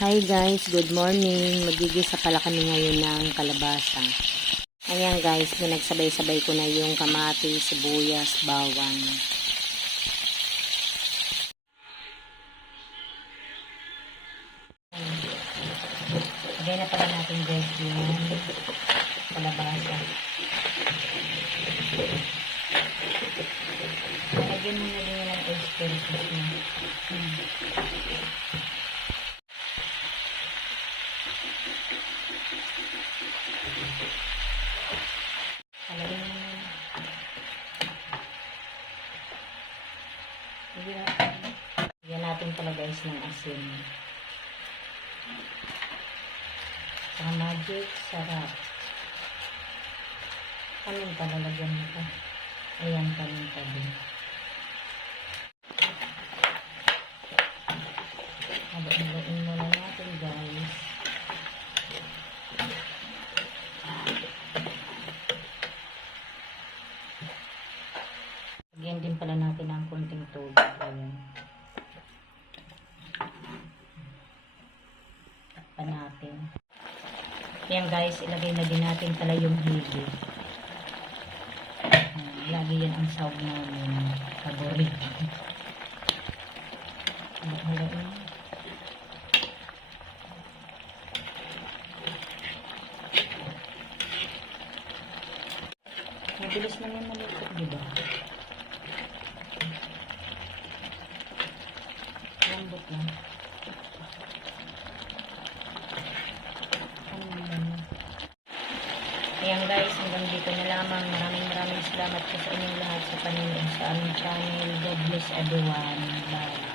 Hi guys, good morning. Magigisa pala kami ngayon ng kalabasa. Ayan guys, pinagsabay-sabay ko na yung kamatis, sibuyas, bawang. Lagay na pala natin guys yung kalabasa. Lagyan mo na din ng oyster sauce na. Lagyan natin pala guys ng asin. Saka magic, sarap. Paminta, lalagyan nito. Ayan, paminta din. Haluin muna natin guys. Lagyan din pala natin ang konting tubig. Ayan. Takpan natin. Ayan guys, ilagay na din natin pala yung higi. Lagi yan ang sawag namin. Paborito. Halain. Mabilis na yan maluto, diba? Lambot lang. Ayan guys, hanggang dito na lamang. Maraming salamat po sa inyong lahat sa panonood sa aming channel. God bless everyone. Bye.